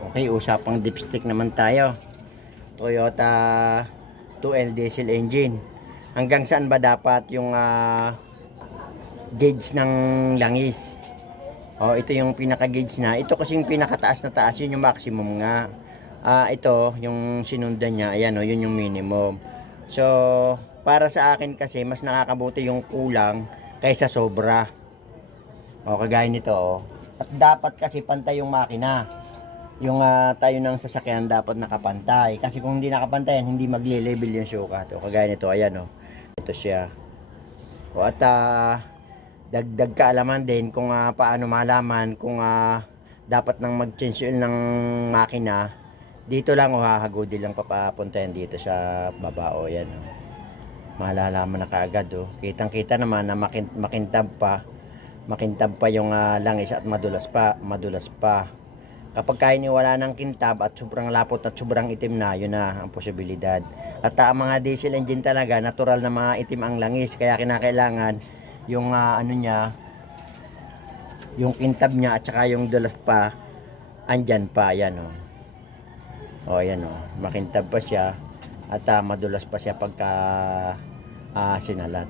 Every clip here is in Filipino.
Okay, usapang dipstick naman tayo. Toyota 2L diesel engine. Hanggang saan ba dapat yung ah, gauge ng langis? Oh, ito yung pinaka-gauge na. Ito kasi yung pinakataas na taas, yun yung maximum nga. Ah, ito, yung sinundan niya, ayan oh, yun yung minimum. So, para sa akin kasi, mas nakakabuti yung kulang kaysa sobra. O, kagaya nito, oh. At dapat kasi pantay yung makina. Yung ah, tayo ng sasakyan dapat nakapantay. Kasi kung hindi nakapantay, hindi magle-level yung sukat. O, kagaya nito, ayan, oh. Ito siya. O, at ah, dagdag kaalaman din kung ah, paano malaman kung ah, dapat nang mag-change oil ng makina dito lang o hahagodi lang papapuntayan dito sa baba o yan o. malalaman na kaagad o kitang kita naman na makin, makintab pa makintab pa yung ah, langis at madulas pa madulas pa kapag kaya niyo wala ng kintab at sobrang lapot at sobrang itim na yun na ang posibilidad. At ang mga diesel engine talaga natural na mga itim ang langis kaya kinakailangan yung ah, ano niya yung kintab niya at saka yung dulas pa andyan pa yan o o yan o makintab pa siya at ah, madulas pa siya pagka ah, sinalat.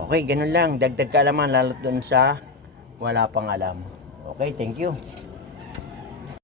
Okay ganun lang. Dagdag kaalaman lalo dun sa wala pang alam. Okay thank you